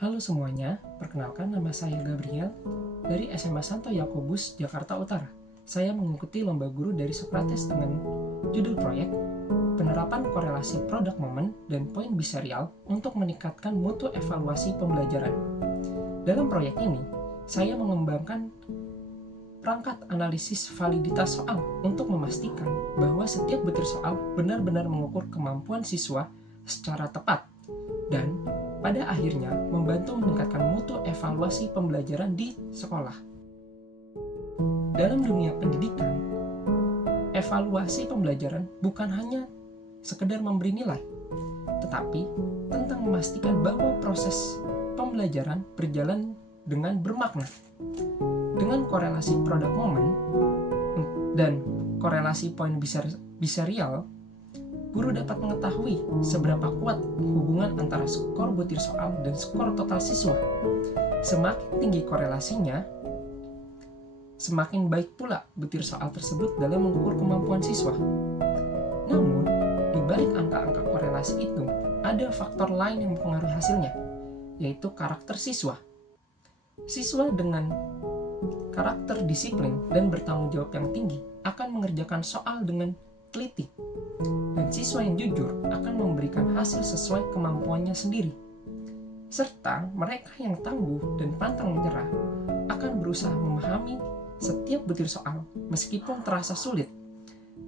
Halo semuanya, perkenalkan nama saya Gabriel dari SMA Santo Yakobus, Jakarta Utara. Saya mengikuti lomba guru dari Socrates dengan judul proyek Penerapan Korelasi Product Moment dan Poin Biserial untuk meningkatkan mutu evaluasi pembelajaran. Dalam proyek ini, saya mengembangkan perangkat analisis validitas soal untuk memastikan bahwa setiap butir soal benar-benar mengukur kemampuan siswa secara tepat dan pada akhirnya membantu meningkatkan mutu evaluasi pembelajaran di sekolah. Dalam dunia pendidikan, evaluasi pembelajaran bukan hanya sekedar memberi nilai, tetapi tentang memastikan bahwa proses pembelajaran berjalan dengan bermakna. Dengan korelasi product moment dan korelasi poin biserial, guru dapat mengetahui seberapa kuat hubungan antara skor butir soal dan skor total siswa. Semakin tinggi korelasinya, semakin baik pula butir soal tersebut dalam mengukur kemampuan siswa. Namun, di balik angka-angka korelasi itu, ada faktor lain yang mempengaruhi hasilnya, yaitu karakter siswa. Siswa dengan karakter disiplin dan bertanggung jawab yang tinggi akan mengerjakan soal dengan teliti, dan siswa yang jujur akan memberikan hasil sesuai kemampuannya sendiri. Serta mereka yang tangguh dan pantang menyerah akan berusaha memahami setiap butir soal meskipun terasa sulit.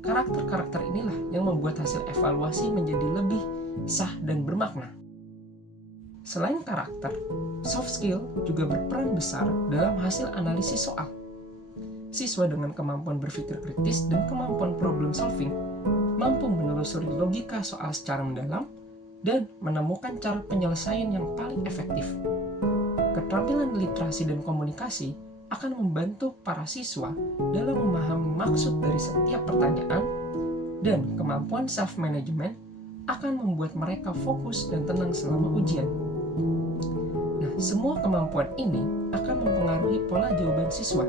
Karakter-karakter inilah yang membuat hasil evaluasi menjadi lebih sah dan bermakna. Selain karakter, soft skill juga berperan besar dalam hasil analisis soal. Siswa dengan kemampuan berpikir kritis dan kemampuan problem solving mampu menelusuri logika soal secara mendalam dan menemukan cara penyelesaian yang paling efektif. Keterampilan literasi dan komunikasi akan membantu para siswa dalam memahami maksud dari setiap pertanyaan, dan kemampuan self-management akan membuat mereka fokus dan tenang selama ujian. Nah, semua kemampuan ini akan mempengaruhi pola jawaban siswa,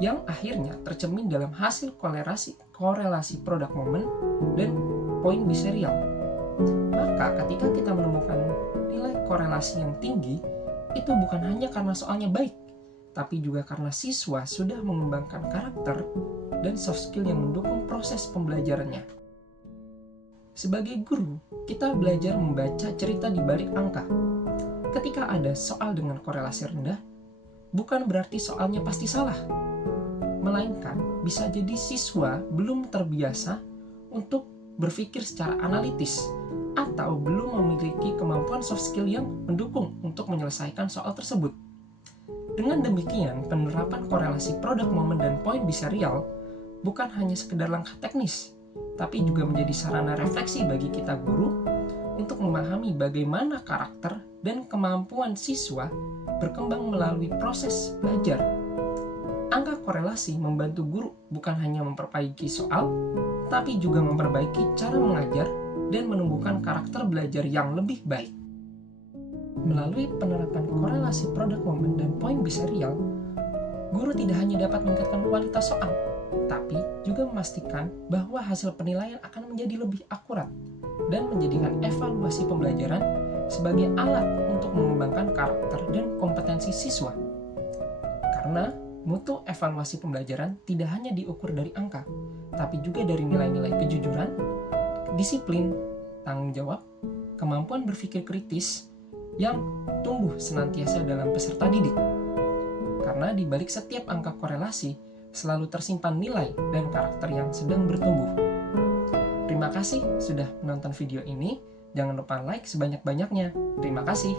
yang akhirnya tercermin dalam hasil korelasi product moment dan poin biserial. Maka ketika kita menemukan nilai korelasi yang tinggi, itu bukan hanya karena soalnya baik, tapi juga karena siswa sudah mengembangkan karakter dan soft skill yang mendukung proses pembelajarannya. Sebagai guru, kita belajar membaca cerita di balik angka. Ketika ada soal dengan korelasi rendah, bukan berarti soalnya pasti salah, melainkan bisa jadi siswa belum terbiasa untuk berpikir secara analitis atau belum memiliki kemampuan soft skill yang mendukung untuk menyelesaikan soal tersebut. Dengan demikian, penerapan korelasi product moment dan poin biserial bukan hanya sekedar langkah teknis, tapi juga menjadi sarana refleksi bagi kita guru untuk memahami bagaimana karakter dan kemampuan siswa berkembang melalui proses belajar. Angka korelasi membantu guru bukan hanya memperbaiki soal, tapi juga memperbaiki cara mengajar dan menumbuhkan karakter belajar yang lebih baik. Melalui penerapan korelasi product moment dan poin biserial, guru tidak hanya dapat meningkatkan kualitas soal, tapi juga memastikan bahwa hasil penilaian akan menjadi lebih akurat dan menjadikan evaluasi pembelajaran sebagai alat untuk mengembangkan karakter dan kompetensi siswa. Karena mutu evaluasi pembelajaran tidak hanya diukur dari angka, tapi juga dari nilai-nilai kejujuran, disiplin, tanggung jawab, kemampuan berpikir kritis yang tumbuh senantiasa dalam peserta didik. Karena di balik setiap angka korelasi selalu tersimpan nilai dan karakter yang sedang bertumbuh. Terima kasih sudah menonton video ini. Jangan lupa like sebanyak-banyaknya. Terima kasih.